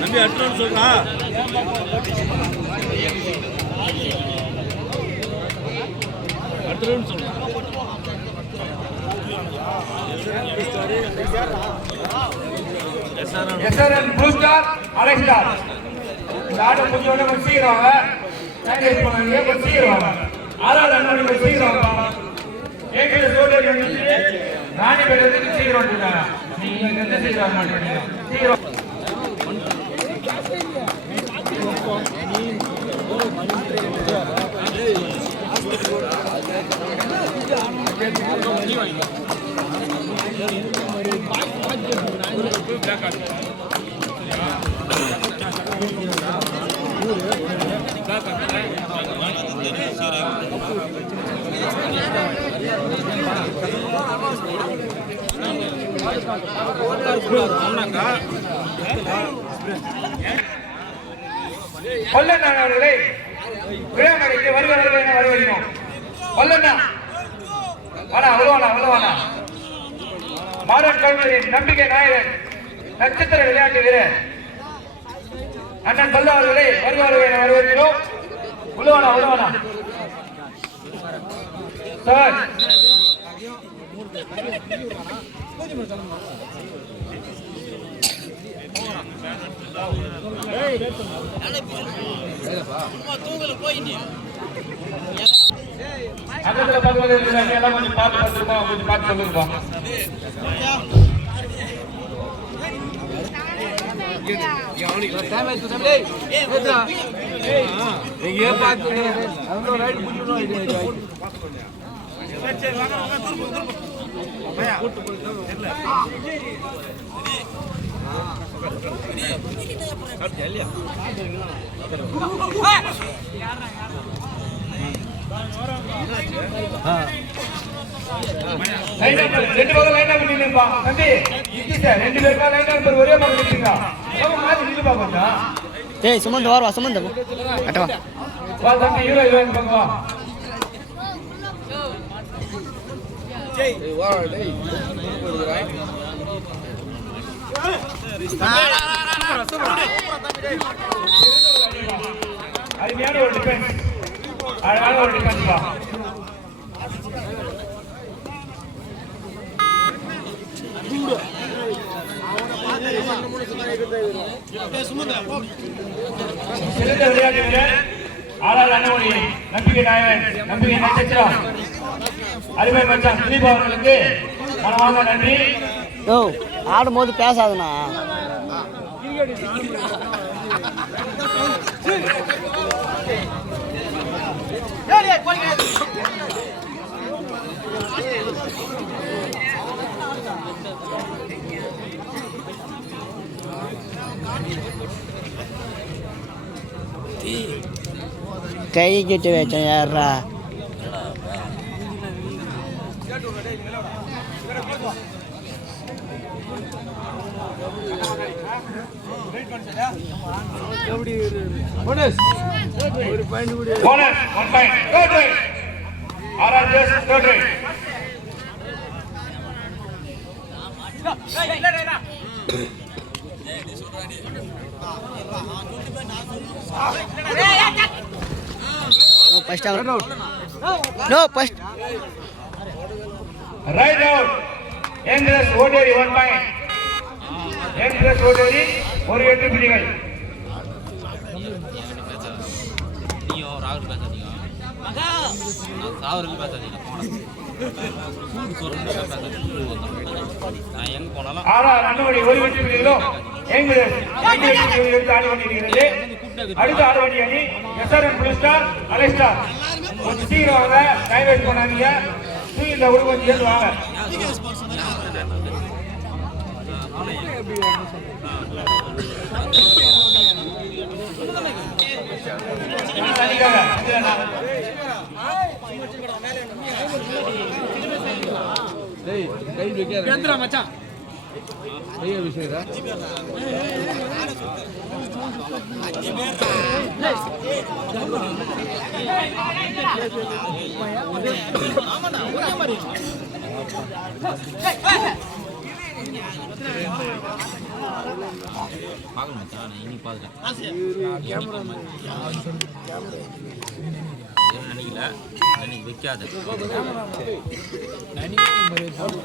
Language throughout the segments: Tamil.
நம்பி அடுத்து சொல்றா அடுத்து சொல்றா SRN Blue Star, Alex Star. Start முடிஞ்சோட முடிச்சிடுவாங்க. டைம் வேஸ்ட் பண்ணாதீங்க, முடிச்சிடுவாங்க. ஆறாவது அண்ணாடி முடிச்சிடுவாங்க. ஏகே சோல்டர் வந்து ராணி பேருக்கு முடிச்சிடுவாங்க. நீங்க என்ன செய்யறாங்க மாட்டீங்க. சீரோ. கொல்லண்ணா அவர்களே விழாமடைக்கு வருவதற்கு என்ன வரவேற்கிறோம். கொல்லண்ணா வாடா அவ்வளவானா மாடர்ன் கல்வியின் நம்பிக்கை நாயகன் நட்சத்திர விளையாட்டு வீரர் அண்ணன் கொல்ல அவர்களே வருவார்கள் என வரவேற்கிறோம். உள்ளவானா சார் பக்கத்துல பார்க்கும்போது எல்லாம் கொஞ்சம் பார்த்து பார்த்துருப்போம், கொஞ்சம் பார்த்து சொல்லிருப்போம். ரெண்டு பக்கம் லைனா நின்னுப்பா தம்பி. இது சார் ரெண்டு பேருக்கா லைனா நம்பர் ஒரே பக்கம் நின்னுங்க. நம்ம மாதிரி நின்னு பாப்போம்டா. டேய் சுமந்த் வா சுமந்த் அட்டவா வா தம்பி ஹீரோ பக்கம் வா. ஜெய் வா டேய் அருமையான ஒரு டிஃபென்ஸ், அழகான ஒரு டிஃபென்ஸ் பா. சிறந்த விளையாட்டு வீரர் ஆளால் அண்ணமொழி நம்பிக்கை நாயகன் நம்பிக்கை நட்சத்திரம் அருமை மச்சான் திலீப் அவர்களுக்கு மனமார்ந்த நன்றி. ஆடும்போது பேசாதுண்ணா. கை கட்டி வச்சேன் யாரா bonus 1 point third rate RRS third rate no first out no first right out Endless Oderi 1 point Endless Oderi ஒரு 8 புள்ளிகள். அண்ணவடி ஒரு வெற்றி புள்ளிகளும் ஆடி கொண்டிருக்கிறது. அடுத்த ஆடுவடி அணி SRN Blue Star, Alex Star. கொஞ்சம் சீக்கிரம் வாங்க, டைம் வேஸ்ட் பண்ணாதீங்க. சீக்கிரம் ஒரு கொஞ்சம் ஏழு வாங்க.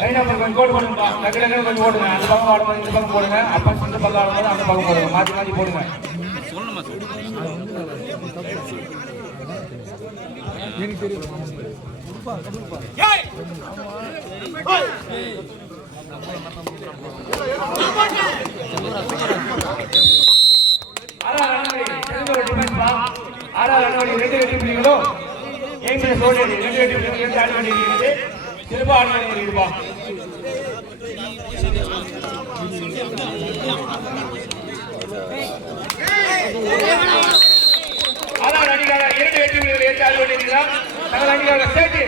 லைன் நம்பர் கொஞ்சம் கோட் பண்ணுங்க. டக்கு கொஞ்சம் ஓடுங்க. அந்த பக்கம் ஆடும்போது இந்த பக்கம் போடுங்க. அப்பா இந்த பக்கம் ஆடும்போது அந்த பக்கம் போடுங்க. மாற்றி மாற்றி போடுங்க. ரெண்டு வெற்றி புள்ளிகளும் எங்களை சோழர் 2 வெற்றி புள்ளிகள் ஆடி கொண்டிருக்கிறது. திரும்ப ஆடி கொண்டிருப்பா. ஆனால் அணிக்காக 2 வெற்றி புள்ளிகள் ஏற்று ஆடி கொண்டிருக்கிறார். தங்கள் அணிக்காக சேர்த்து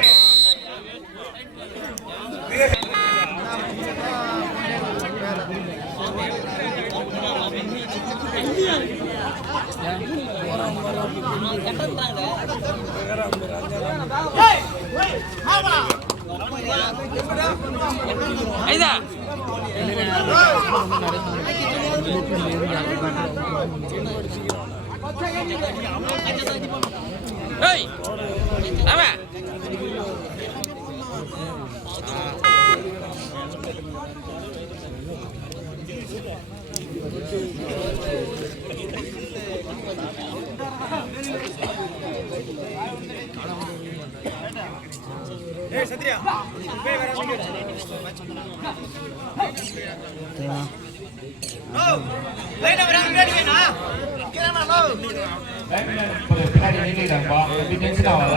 பின்னாடி நின்றுட்டாப்பா. டென்ஷன் ஆகாத.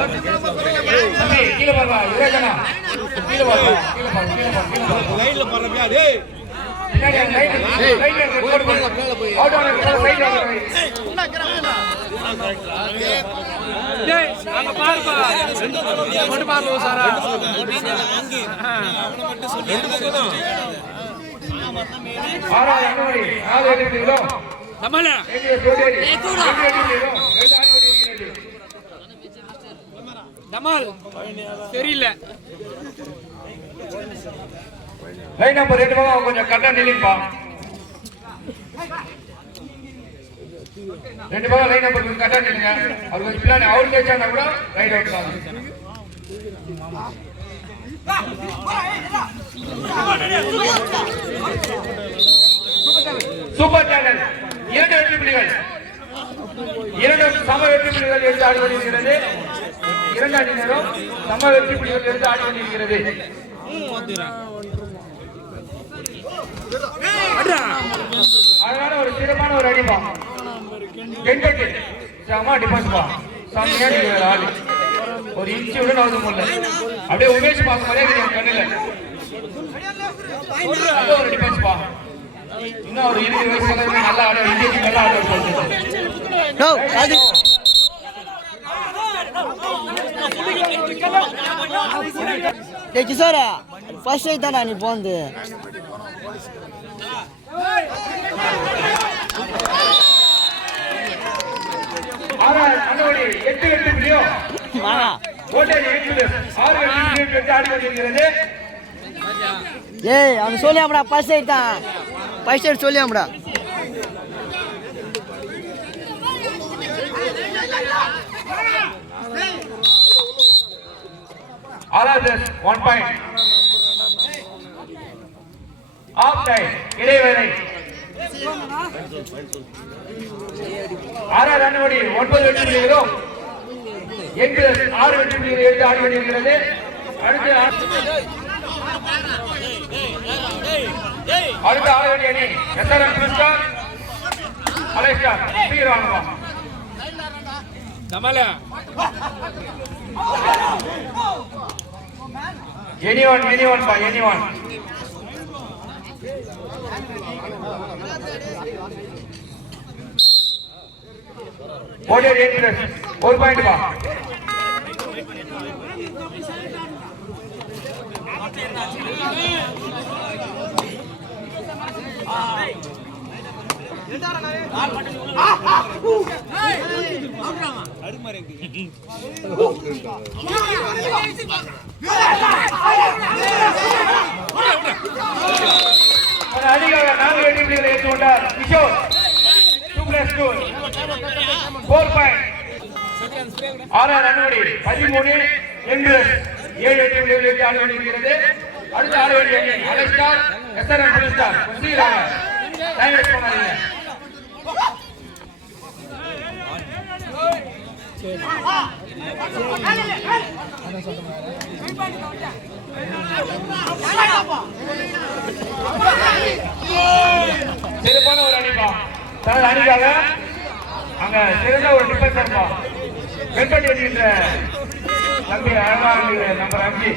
கீழே பாருப்பா. யுவராஜனா கீழே பாருப்பா. கீழே பாரு. கீழே பாரு. கீழே பாரு. லைன்ல பாருப்பா. டேய் பின்னாடி லைன்ல கோட் பண்ணு. அவுட் ஆன சைடுல வர. டேய் அங்க பாருப்பா. கொண்டு பாரு சாரா. ரெண்டு பக்கம் ஆறா அனுமதி 4 வெற்றிகளோ நம்மள ஏகே சோடேரி 2 வெற்றிகளோ ரெண்டு ஆடி கொண்டிருக்கிறது. தமால் தெரியல. லைன் நம்பர் 2 பக்கம் கொஞ்சம் கரெக்டா நில்லுப்பா. 2 பக்கம் லைன் நம்பர் கொஞ்சம் கரெக்டா நில்லுங்க. அவர் கொஞ்சம் பிளான் அவுட் கேச்சானா கூட ரைட் அவுட் தான். சூப்பர் சேனல் 2 வெற்றி புள்ளிகள். 2 சம வெற்றி புள்ளிகள் எடுத்து ஆடி கொண்டிருக்கிறது. 2 அணியினரும் சம வெற்றி புள்ளிகள் எடுத்து ஆடி கொண்டிருக்கிறது. அதனால ஒரு சிறப்பான ஒரு அடிப்பா. வெங்கட் சம டிஃபென்ஸ் பா. சமையா நிக்கிற ஆளு. ஒரு இன்ச் கூட நவுது முடியல. அப்படியே உமேஷ் பாஸ் மாதிரியே இருக்கு கண்ணுல. நல்ல ஒரு டிஃபென்ஸ் பா. இன்னும் ஒரு 20 வயசுல நல்லா ஆட இந்திய நல்லா ஆட சொல்லுங்க. நோ அது டேய் கிஷோரா ஃபர்ஸ்ட் ரைட் தானா நீ போந்து ஆனா அண்ணோடி 8 வெற்றி புள்ளியோ வாடா ஓட்டேஜ் 8 6 வெற்றி புள்ளிகள் ஆடி கொண்டிருக்கிறது. ஏய் அவன் சொல்லியாம்டா ஃபர்ஸ்ட் ரைட் தான். ஃபர்ஸ்ட் ரைட் சொல்லியாம்டா. ஆலாதஸ் 1 பாயிண்ட். ஆஃப் டைம் இடைவேளை. ஆறாவது அண்ணோடி 9 வெற்றி புள்ளிகளும் 6 வெற்றி புள்ளிகள் எடுத்து ஆடி கொண்டிருக்கிறது. அடுத்த ஆளுநர் அணி எஸ்ஆர்எம் கிறிஸ்டார் அலைஸ்டார் ஸ்ரீராமவா கமலா anyone by anyone order 8 plus 1 point ba அதிகார 4 வெற்றி புள்ளிகளை ஏற்றுக்கொண்டார் கிஷோர் 2+2 4 பாயிண்ட். ஆறாவது அனுமதி 13 என்று 7 வெற்றி புள்ளிகளை ஏற்றி ஆடு வருகிறது. அடுத்த ஆடு வெற்றி அலெக்ஸ்டார் எஸ்ஆர்எம் புலிஸ்டார் சீராக டைம் வேஸ்ட் பண்ணாதீங்க. சிறப்பான ஒரு அணிப்பா தனது அணிக்காக அங்க சிறந்த ஒரு டிஃபென்சர்ப்பா வெண்பட்டி என்கின்ற தம்பி அழகாக நம்பர் 5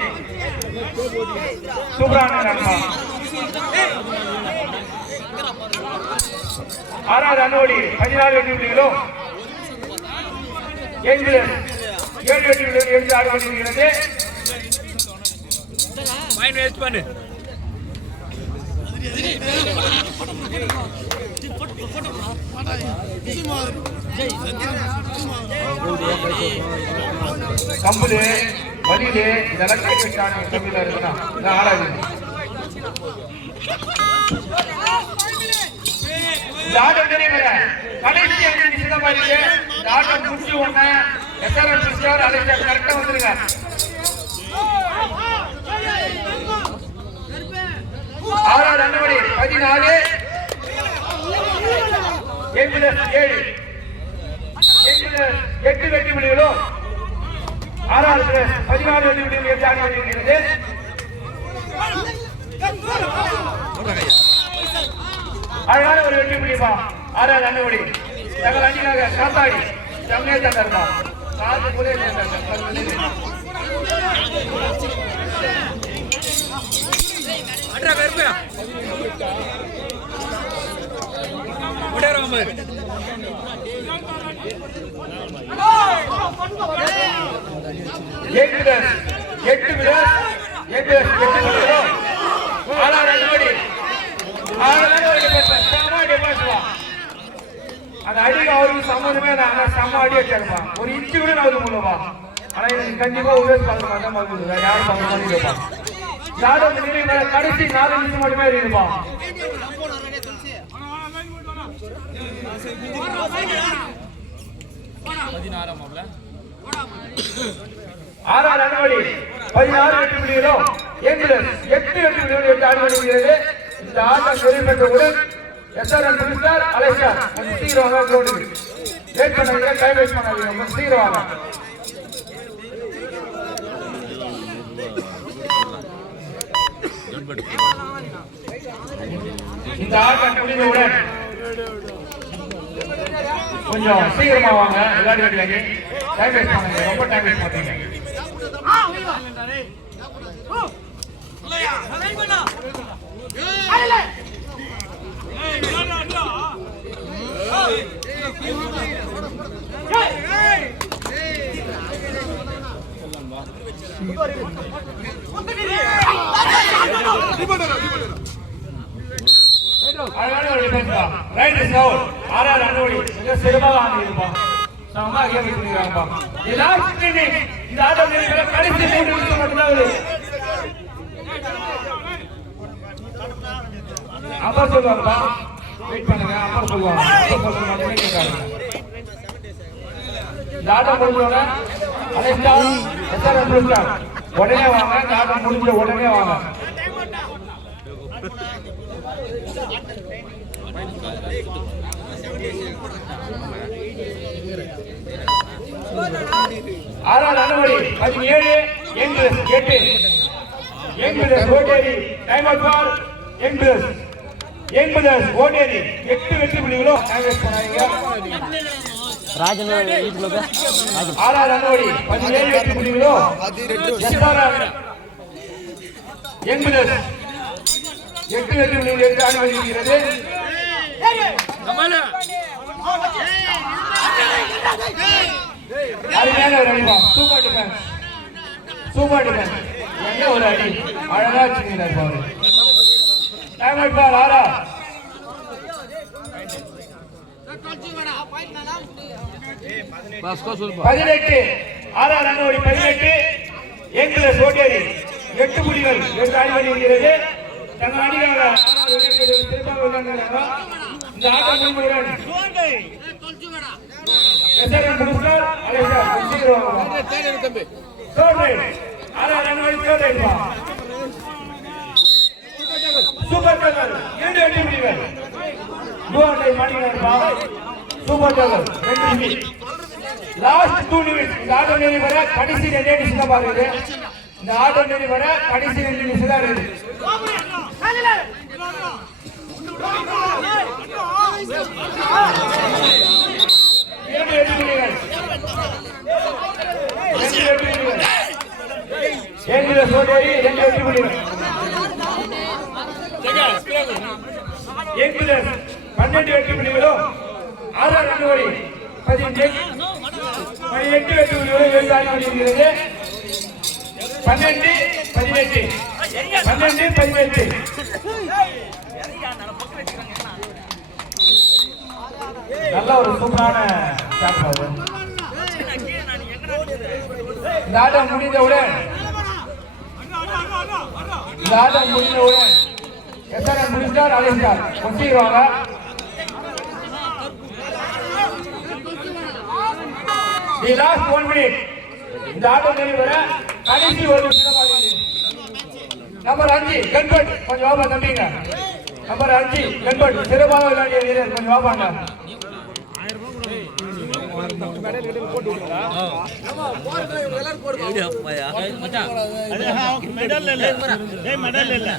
சூப்பரான நண்பா. ஆறாவது அன்னோடி 14 வெற்றி புள்ளிகளும் 7 வெற்றி புள்ளிகள் எடுத்து ஆடு கொண்டிருக்கிறது. பாயிண்ட் வேஸ்ட் பண்ணு. கம்புடு வலியிலே இதெல்லாம் கேட்கான கம்பியில இருக்குன்னா இதான் ஆடாது. ஆட்டம் தெரியுமில்ல கடைசி 5 நிமிஷம் தான் பாருங்க. இந்த ஆட்டம் முடிஞ்சு உடனே எஸ்ஆர்எம் சிஸ்டர் அலெக்சாண்டர் கரெக்டா வந்துருங்க. ஆறாவது அன்னமணி 14 7+7 8 வெற்றி புள்ளிகளும் 6 14 வெற்றி புள்ளிகள் எடுத்து ஆடி வருகிறது. அழகான ஒரு வெற்றி புள்ளிப்பா. 6வது அன்னமணி தங்கள் அணியாக காத்தாடி செம்மையா தந்தாருப்பா. காத்து போலே அந்த அடிக்கு அவருக்கு சம்மந்தமே செம்ம அடி வச்சிருப்பா. ஒரு இன்ச்சு கூட நான் முடியலப்பா. ஆனா எனக்கு கண்டிப்பா உபயோக பார்க்க மாட்டேன் மறுபடியும் யாரும் பார்க்க மாட்டேங்கப்பா. கடைசி 4 நிமிஷம் மட்டுமே இருக்குப்பா. ஆறாவது அனுமதி 16 வெற்றி புள்ளிகளும் 8 வெற்றி புள்ளிகள் எடுத்து ஆடி வருகிறது. இந்த ஆட்டம் நிறைவேற்றவுடன் எஸ்ஆர்எம் புலிஸ்டார் அலெக்சார் சீக்கிரமாக கிரவுண்டுக்கு லேட் பண்ணாதீங்க, டைம் வேஸ்ட் பண்ணாதீங்க, சீக்கிரமாக. இந்த ஆட்டம் முடிந்தவுடன் கொஞ்சம் சீக்கிரமா வாங்க. விளையாடி வேண்டிய டைம் வேஸ்ட் பண்ணாதீங்க, ரொம்ப டைம் வேஸ்ட் பண்ணீங்க. அழகான ஒரு டிஃபென்ஸ் தான். Right is out. ஆறாவது அனுமதி மிக சிறப்பாக ஆடியிருப்பான். சமமா கேம் பண்ணிருக்காங்கப்பா. The last inning. இந்த ஆட்டம் நிறைவேற கடைசி 3 நிமிஷம் மட்டும்தான் இருக்கு. அப்பா சொல்லுவாங்கப்பா, வெயிட் பண்ணுங்க, அப்பா சொல்லுவாங்க. அப்பா சொல்லுவாங்க கேட்காங்க. இந்த ஆட்டம் முடிஞ்சோட அலெக்சாண்டர் எஸ்ஆர்எம் புலிஸ்டார் உடனே வாங்க. இந்த ஆட்டம் முடிஞ்ச உடனே வாங்க. ஆறாவது அனுமதி 17 8 Otteri time out ball 8 Otteri 8 வெற்றி புள்ளிகளும் டைம் வேஸ்ட் பண்ணாதீங்க. ராஜன் வீட்டுக்குள்ள ஆறாவது அனுமதி 17 வெற்றி புள்ளிகளும் 8 வெற்றி புள்ளிகள் எடுத்து ஆடி வருகிறது. அருமையான ஒரு அடிப்பா. Super defence, super defence. என்ன ஒரு அடி, அழகா வச்சுக்கிறார் பாரு. டைம் அவுட் பால் 6 18 ஆறாவது ரன்னோடி 18 எங்களை சோட்டேரி 8 புள்ளிகள் எடுத்து ஆடி வருகிறது. தங்கள் அணியாக திருப்பாக விளையாடுகிறாரோ இந்த ஆட்டம் முடிவுடன் எஸ்ஆர்எம் முடிச்சார். அலைசார் சோட்டை ஆறாவது ரன்னோடி சோட்டை சூப்பர் டக்கர் 2 வெற்றி புள்ளிகள். கோட்டை மாட்டினார். சூப்பர் டக்கர் 2 புள்ளி. லாஸ்ட் 2 நிமிஷம். இந்த ஆட்டம் நிறைவு வர கடைசி 2 நிமிஷம் தான் பாக்குது. இந்த ஆட்டம் நிறைவு வர கடைசி 2 நிமிஷம் தான் இருக்கு. ஏங்கில சோடேரி 2 வெற்றி புள்ளிகள். ஏங்கில 12 வெற்றி புள்ளிகளும் 6 ரன்னோடி 18 வெற்றி புள்ளிகளும் எழுதாடி வருகிறது. 12-18 நல்ல ஒரு சூப்பரான இந்த ஆட்டம் முடிந்தவுடன் எஸ்ஆர்எம் முடிச்சார். அலைசார் கொட்டிடுவாங்க. The last 1 minute. இந்த ஆட்டம் நிறைவு வர கடைசி ஒரு நிமிஷம் பாக்குது. நம்பர் 5 கண்பட் கொஞ்சம் வாபா தம்பிங்க. நம்பர் 5 கண்பட் சிறப்பாக விளையாடிய வீரர் கொஞ்சம் வாபாங்க. மெடல் இல்ல